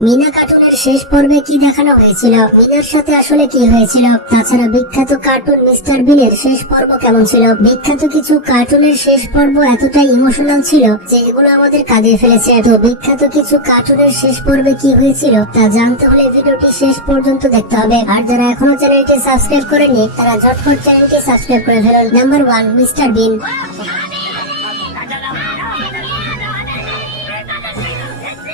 মিনা কার্টুনের শেষ পর্বে কি দেখানো হয়েছিল, মিনার সাথে আসলে কি হয়েছিল, তাছাড়া বিখ্যাত কার্টুন মিস্টার বিনের শেষ পর্ব কেমন ছিল। বিখ্যাত কিছু কার্টুনের শেষ পর্ব এতটাই ইমোশনাল ছিল যে এগুলো আমাদের কাঁদিয়ে ফেলেছে। তো বিখ্যাত কিছু কার্টুনের শেষ পর্বে কি হয়েছিল তা জানতে হলে ভিডিওটি শেষ পর্যন্ত দেখতে হবে। আর যারা এখনো চ্যানেলটি সাবস্ক্রাইব করেনি তারা ঝটপট চ্যানেলটি সাবস্ক্রাইব করে ফেলুন। নাম্বার 1, মিস্টার বিন।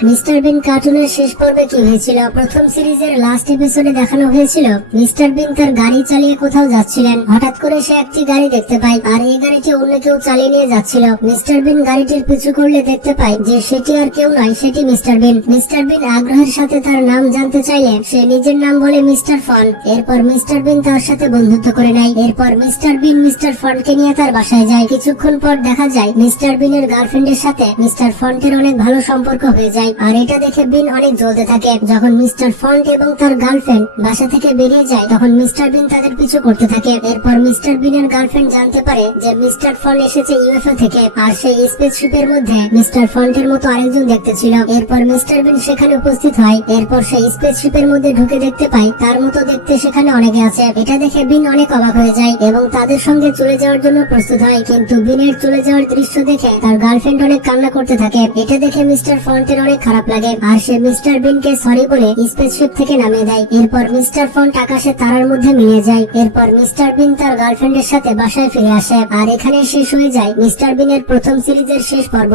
মিস্টার বিন কার্টুনের শেষ পর্বে কি হয়েছিল? প্রথম সিরিজের লাস্ট এপিসোডে দেখানো হয়েছিল মিস্টার বিন তার গাড়ি চালিয়ে কোথাও যাচ্ছিলেন। হঠাৎ করে সে একটি গাড়ি দেখতে পায় আর এই গাড়িটি অন্য কেউ চালিয়ে নিয়ে যাচ্ছিল। মিস্টার বিন গাড়িটির পিছু করলে দেখতে পায় যে সেটি আর কেউ নয়, সেটি মিস্টার বিন। মিস্টার বিন আগ্রহের সাথে তার নাম জানতে চাইলে সে নিজের নাম বলে মিস্টার ফন। এরপর মিস্টার বিন তার সাথে বন্ধুত্ব করে নেয়। এরপর মিস্টার বিন মিস্টার ফনকে নিয়ে তার বাসায় যায়। কিছুক্ষণ পর দেখা যায় মিস্টার বিনের গার্লফ্রেন্ডের সাথে মিস্টার ফন্টের অনেক ভালো সম্পর্ক হয়ে যায়। আর এটা দেখে বিন অনেক জ্বলতে থাকে। যখন মিস্টার ফন্ট এবং তার গার্লফ্রেন্ড বাসা থেকে বেরিয়ে যায় তখন মিস্টার বিন তাদের পিছু করতে থাকে। এরপর মিস্টার বিনের গার্লফ্রেন্ড জানতে পারে যে মিস্টার ফন্ট এসেছে ইউএফও থেকে আর সেই স্পেসশিপের মধ্যে মিস্টার ফন্টের মতো আরেকজন দেখতে ছিল। এরপর মিস্টার বিন সেখানে উপস্থিত হয়। এরপর সেই স্পেসশিপের মধ্যে ঢুকে দেখতে পায় তার মতো দেখতে সেখানে অনেকে আছে। এটা দেখে বিন অনেক অবাক হয়ে যায় এবং তাদের সঙ্গে চলে যাওয়ার জন্য প্রস্তুত হয়। কিন্তু বিনের চলে যাওয়ার দৃশ্য দেখে তার গার্লফ্রেন্ড অনেক কান্না করতে থাকে। এটা দেখে মিস্টার ফন্টের অনেক খারাপ লাগে আর সে মিস্টার বিনকে সরি বলে স্পেসশিপ থেকে নামিয়ে দেয়। এরপর মিস্টার ফন্ট আকাশে তারার মধ্যে মিলিয়ে যায়। এরপর মিস্টার বিন তার গার্লফ্রেন্ডের সাথে বাসায় ফিরে আসে। আর এখানে শেষ হয়ে যায় মিস্টার বিনের প্রথম সিরিজের শেষ পর্ব।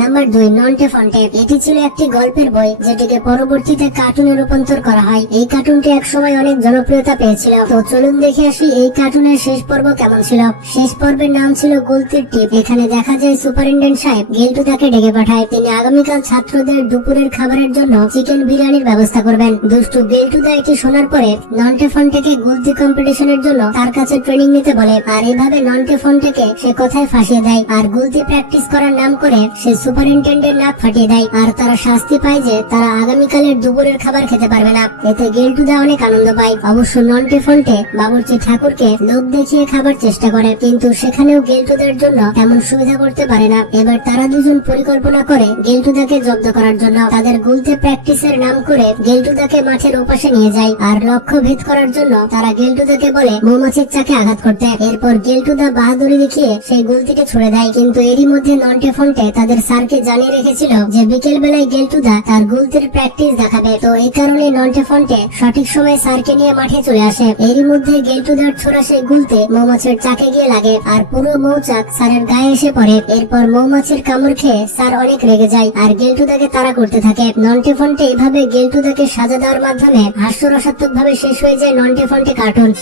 নাম্বার 2, নন্টে ফন্টে। এটি ছিল একটি গল্পের বই যেটিকে পরবর্তীতে কার্টুনে রূপান্তর করা হয়। এই কার্টুনটি একসময় অনেক জনপ্রিয়তা পেয়েছিল। তো চলুন দেখে আসি এই কার্টুনের শেষ পর্ব কেমন ছিল। শেষ পর্বের নাম ছিল গুলতির টিপ। এখানে দেখা যায় সুপারিনটেন্ডেন্ট সাহেব গেলটুদাকে ডেকে পাঠায়। তিনি আগামীকাল ছাত্রদের দুপুরের খাবারের জন্য চিকেন বিরিয়ানির ব্যবস্থা করবেন। দুষ্টু গেলটুদা এটি শোনার পরে নন্টে ফন্টেকে গুলতি কম্পিটিশনের জন্য তার কাছে ট্রেনিং নিতে বলে। আর এভাবে নন্টে ফন্টেকে সে কথায় ফাঁসিয়ে দেয় আর গুলতি প্র্যাকটিস করার নাম করে সে সুপারিনটেন্ডেন্ট নাক ফাটিয়ে দেয়। আর তারা শাস্তি পায় যে তারা আগামীকালের দুপুরের খাবার খেতে পারবে না। এতে গেলটুদা অনেক আনন্দ পায়। অবশ্য নন্টে ফন্টে বাবুর্চি ঠাকুরকে লোভ দেখিয়ে খাবার চেষ্টা করে, কিন্তু সেখানেও গেলটুদার জন্য তেমন সুবিধা করতে পারে না। এবার তারা দুজন পরিকল্পনা করে গেলটুদাকে জব্দ করার জন্য। তাদের গুলতে প্র্যাকটিসের নাম করে গেলটুদাকে মাঠের ওপাশে নিয়ে যায় আর লক্ষ্য ভেদ করার জন্য তারা গেলটুদাকে বলে মৌমাছির চাকে আঘাত করতে। এরপর গেলটুদা বাহাদুরি দেখিয়ে সেই গুলতিকে ছুড়ে দেয়। কিন্তু এরই মধ্যে নন্টে ফন্টে তাদের স্যারকে জানিয়ে রেখেছিল যে বিকেল বেলায় গেলটুদা তার গুলতির প্র্যাকটিস দেখাবে। তো এই কারণে নন্টে ফন্টে সঠিক সময় স্যারকে নিয়ে মাঠে চলে আসে। এরই মধ্যে গেলটুদার ছোড়া সেই গুলতে মৌমাছির চাকে গিয়ে লাগে আর পুরো মৌচাক স্যারের গায়ে এসে পড়ে। এরপর মৌমাছির কামড় খেয়ে স্যার অনেক রেগে যায় আর গেলটুদাকে তাড়া করতে থাকে। নন্টে ফন্টে এভাবে গেলটুদাকে সাজা দেওয়ার মাধ্যমে হাস্যরসাত্মক ভাবে শেষ হয়ে যায় নন্টে ফন্টে কার্টুন।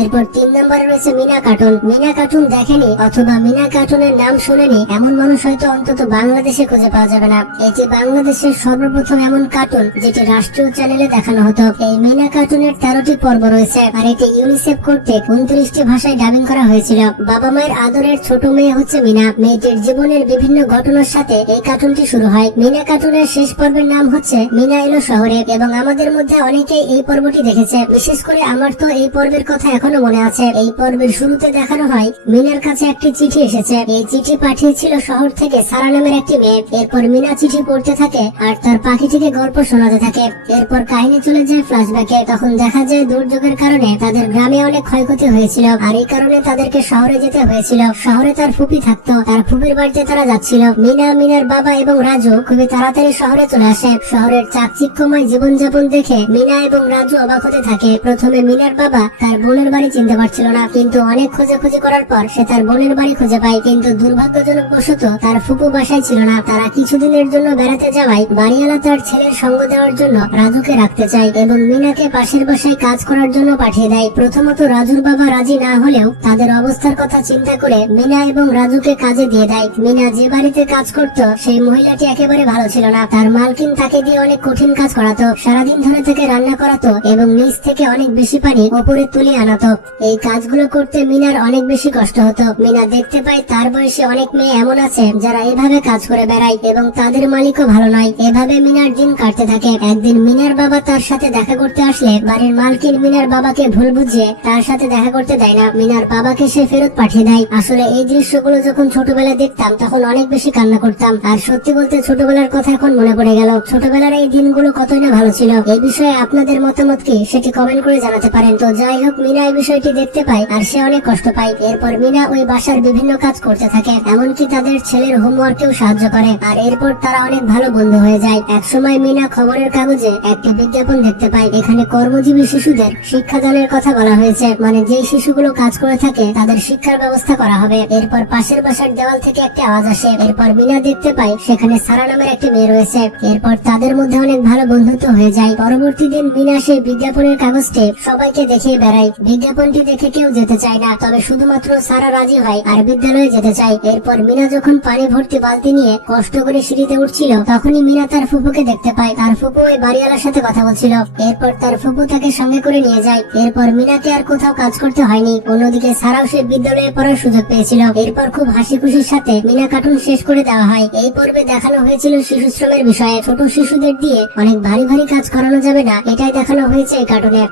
এরপর 3 নম্বরে রয়েছে মিনা কার্টুন। মিনা কার্টুন দেখেনি অথবা মিনা কার্টুনের নাম শুনেনি এমন মানুষ হয়তো অন্তত বাংলাদেশে খুঁজে পাওয়া যাবে না। এটি বাংলাদেশের সর্বপ্রথম এমন কার্টুন যেটি রাষ্ট্রীয় চ্যানেলে দেখানো হতো। এই মিনা কার্টুনের 13টি পর্ব রয়েছে আর এটি ইউনিসেফ কর্তৃক 29টি ভাষায় ডাবিং করা হয়েছিল। বাবা মায়ের আদরের ছোট মেয়ে হচ্ছে মিনা। মেয়েটির জীবনের বিভিন্ন ঘটনার সাথে এই কার্টুনটি শুরু হয়। মিনা কার্টুনের শেষ পর্বের নাম হচ্ছে মিনা এলো শহরে এবং আমাদের মধ্যে অনেকেই এই পর্বটি দেখেছে। বিশেষ করে আমার তো এই পর্বের কথা এখনো মনে আছে। এই পর্বের শুরুতে দেখানো হয় মিনার কাছে একটি চিঠি এসেছে। এই চিঠি পাঠিয়েছিল শহর থেকে সারা নামের একটি মেয়ে। এরপর মিনা চিঠি পড়তে থাকে আর তার পাখিটিকে গল্প শোনাতে থাকে। এরপর কাহিনী চলে যায় ফ্ল্যাশব্যাকে। তখন দেখা যায় দুর্যোগের কারণে তাদের গ্রামে অনেক ক্ষয়ক্ষতি হয়েছিল আর এই কারণে তাদেরকে শহরে যেতে হয়েছিল। শহরে তার ফুপি থাকতো, তার ফুপির বাড়িতে তারা যাচ্ছিল। মিনা, মিনার বাবা এবং রাজু খুবই তাড়াতাড়ি শহরে চলে আসে। শহরের চাকচিক্যময় জীবনযাপন দেখে মিনা এবং রাজু অবাক হতে থাকে। প্রথমে মিনার বাবা তার বোনের বাড়ি চিনতে পারছিল না, কিন্তু অনেক খোঁজাখুঁজি করার পর সে তার বোনের বাড়ি খুঁজে পায়। কিন্তু দুর্ভাগ্যজনক বশত তার ফুপু বাসায় ছিল না। তারা কিছুদিনের জন্য বেড়াতে যাওয়ায় বাড়িওয়ালা তার ছেলের সঙ্গ দেওয়ার জন্য রাজুকে রাখতে চায় এবং মিনাকে পাশের বাসায় কাজ করার জন্য পাঠিয়ে দেয়। প্রথমত রাজুর বাবা রাজি না হলেও তাদের অবস্থার কথা চিন্তা করে মিনা এবং রাজুকে কাজে দিয়ে দেয়। মিনা যে বাড়িতে কাজ করত সেই মহিলাটি একেবারে ভালো ছিল না। তার মালকিন তাকে দিয়ে অনেক কঠিন কাজ করাতো, সারাদিন ধরে থেকে রান্না করাতো এবং নিচ থেকে অনেক বেশি পানি ওপরে তুলে আনাতো। বানাতো। এই কাজগুলো করতে মিনার অনেক বেশি কষ্ট হতো। মিনা দেখতে পায় তার বয়সে অনেক মেয়ে এমন আছে যারা এভাবে কাজ করে বেড়ায় এবং তাদের মালিকও ভালো নয়। এভাবে মিনার দিন কাটতে থাকে। একদিন মিনার বাবা তার সাথে দেখা করতে আসলে বাড়ির মালকিন মিনার বাবাকে ভুল বুঝিয়ে তার সাথে দেখা করতে দেয় না। মিনার বাবাকে সে ফেরত পাঠিয়ে দেয়। আসলে এই দৃশ্যগুলো যখন ছোটবেলায় দেখতাম তখন অনেক বেশি কান্না করতাম। আর সত্যি বলতে ছোটবেলার কথা এখন মনে পড়ে গেল। ছোটবেলার এই দিনগুলো কতই না ভালো ছিল। এই বিষয়ে আপনাদের মতামত কি সেটি কমেন্ট করে জানাতে পারেন। তো যাই হোক, মিনা এই বিষয়টি দেখতে পায় আর সে অনেক কষ্ট পায়। এরপর মিনা ওই বাসার বিভিন্ন কাজ করতে থাকে, এমনকি তাদের ছেলের হোমওয়ার্কেও সাহায্য করে। আর এরপর তারা অনেক ভালো বন্ধু হয়ে যায়। একসময় মিনা খবরের কাগজে একটি বিজ্ঞাপন দেখতে পায়। এখানে কর্মজীবী শিশুদের শিক্ষাদানের কথা বলা হয়েছে, মানে যে শিশুগুলো কাজ করে থাকে তাদের শিক্ষার ব্যবস্থা করা হবে। এরপর পাশের বাসার দেওয়াল থেকে একটা আওয়াজ আসে। এরপর মিনা দেখতে পায় সেখানে সারা নামের একটি মেয়ে রয়েছে। এরপর তাদের মধ্যে অনেক ভালো বন্ধুত্ব হয়ে যায়। পরবর্তী দিন মিনা সেই বিজ্ঞাপনের কাগজটি সবাইকে দেখিয়ে বেড়ায়। বিজ্ঞাপনটি দেখে কেউ যেতে চায় না, তবে শুধুমাত্র সারা রাজি হয় আর বিদ্যালয়ে যেতে চায়। এরপর মিনা যখন পানি ভর্তি বালতি নিয়ে কষ্ট করে সিঁড়িতে উঠছিল তখনই মিনা তার ফুপুকে দেখতে পায়। তার ফুপু ওই বাড়িওয়ালার সাথে কথা বলছিল। এরপর তার ফুপু তাকে সঙ্গে করে নিয়ে যায়। এরপর মিনাকে আর কোথাও কাজ করতে হয়নি। অন্যদিকে সারাও সে বিদ্যালয়ে পড়ার সুযোগ পেয়েছিল। এরপর খুব হাসি খুশির সাথে মিনা কার্টুন শেষ করে দেওয়া হয়। এই পর্বে দেখানো হয়েছিল শিশু শ্রমের বিষয়ে। ছোট শিশুদের দিয়ে অনেক ভারী ভারী কাজ করানো যাবে না, এটাই দেখানো হয়েছে এই কার্টুনে।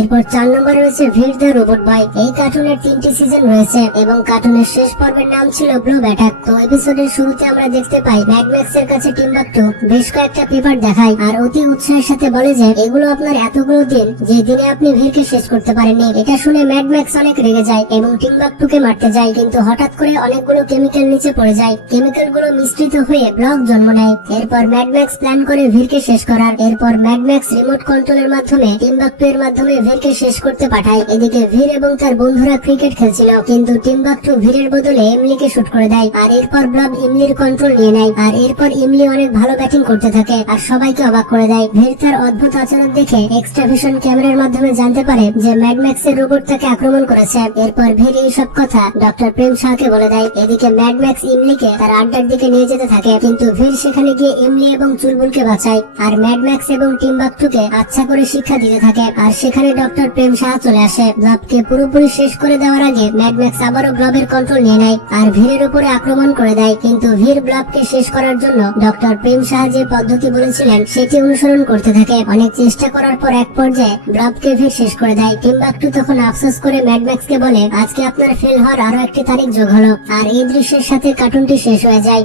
এরপর 4 নম্বরে রয়েছে ভিড় দ্য রোবট বয়। এই কার্টুনের 3টি সিজন রয়েছে এবং কার্টুনের শেষ পর্বের নাম ছিল ব্লব অ্যাটাক। তো এপিসোডের শুরুতে আমরা দেখতে পাই ম্যাড ম্যাক্স এর কাছে টিম্বাকটু বেশ কয়েকটা পেপার দেখায় আর অতি উৎসাহের সাথে বলে যে এগুলো আপনার এতগুলো দিন যে দিনে আপনি ভিড়কে শেষ করতে পারেননি। এটা শুনে ম্যাড ম্যাক্স অনেক রেগে যায় এবং টিম্বাকটুকে মারতে যায়, কিন্তু হঠাৎ করে অনেকগুলো কেমিক্যাল নিচে পড়ে যায়। কেমিক্যাল গুলো মিশ্রিত হয়ে ব্লক জন্ম নেয়। এরপর ম্যাড ম্যাক্স প্ল্যান করে ভিড়কে শেষ করার। এরপর ম্যাড ম্যাক্স রিমোট কন্ট্রোলের মাধ্যমে টিম্বাকটু এর মাধ্যমে ভিড়কে শেষ করতে পাঠায়। এদিকে ভিড় এবং তার বন্ধুরা ক্রিকেট খেলছিল, কিন্তু টিম্বাকটু ভিড়ের বদলে এমলিকে শুট করে দেয়। আর এরপর ব্লব ইমলির কন্ট্রোল নিয়ে নেয়। আর এরপর ইমলি অনেক ভালো ব্যাটিং করতে থাকে আর সবাইকে অবাক করে দেয়। ভিড় তার অদ্ভুত আচরণ দেখে এক্সট্রা ভিশন ক্যামেরার মাধ্যমে জানতে পারে যে ম্যাড ম্যাক্স এর রোবট তাকে আক্রমণ করেছে। এরপর ভিড় এই সব কথা ডক্টর প্রেম শাহকে বলে দেয়। এদিকে ম্যাড ম্যাক্স ইমলিকে তার আড্ডার দিকে নিয়ে যেতে থাকে, কিন্তু ভিড় সেখানে গিয়ে ইমলি এবং চুলবুলকে বাঁচায়। আর ম্যাড ম্যাক্স এবং টিম্বাকটুকে আচ্ছা করে শিক্ষা দিতে থাকে। আর সেখানে ডক্টর প্রেম শাহ চলে আসে। ব্লবকে পুরোপুরি শেষ করে দেওয়ার আগে ম্যাড ম্যাক্স আবারও ব্লবের কন্ট্রোল নিয়ে নেয় আর ভিড়ের উপরে আক্রমণ করে দেয়, কিন্তু ভিড় ব্লবকে শেষ করার জন্য ডক্টর প্রেম শাহ যে পদ্ধতি বলেছিলেন সেটি অনুসরণ করতে থাকে। অনেক চেষ্টা করার পর এক পর্যায়ে ব্লবকে ভিড় শেষ করে দেয়। টিম্বাকটু তখন আফসোস করে ম্যাড ম্যাক্সকে বলে আজকে আপনার ফেল হওয়ার আরো একটি তারিখ যোগ হলো। আর এই দৃশ্যের সাথে কার্টুনটি শেষ হয়ে যায়।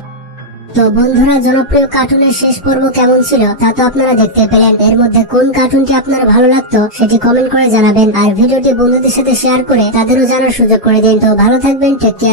তো বন্ধুরা, জনপ্রিয় কার্টুনের শেষ পর্ব কেমন ছিল তা তো আপনারা দেখতে পেলেন। এর মধ্যে কোন কার্টুনটি আপনার ভালো লাগতো সেটি কমেন্ট করে জানাবেন আর ভিডিওটি বন্ধুদের সাথে শেয়ার করে তাদেরও জানার সুযোগ করে দিন। তো ভালো থাকবেন, টেক কেয়ার।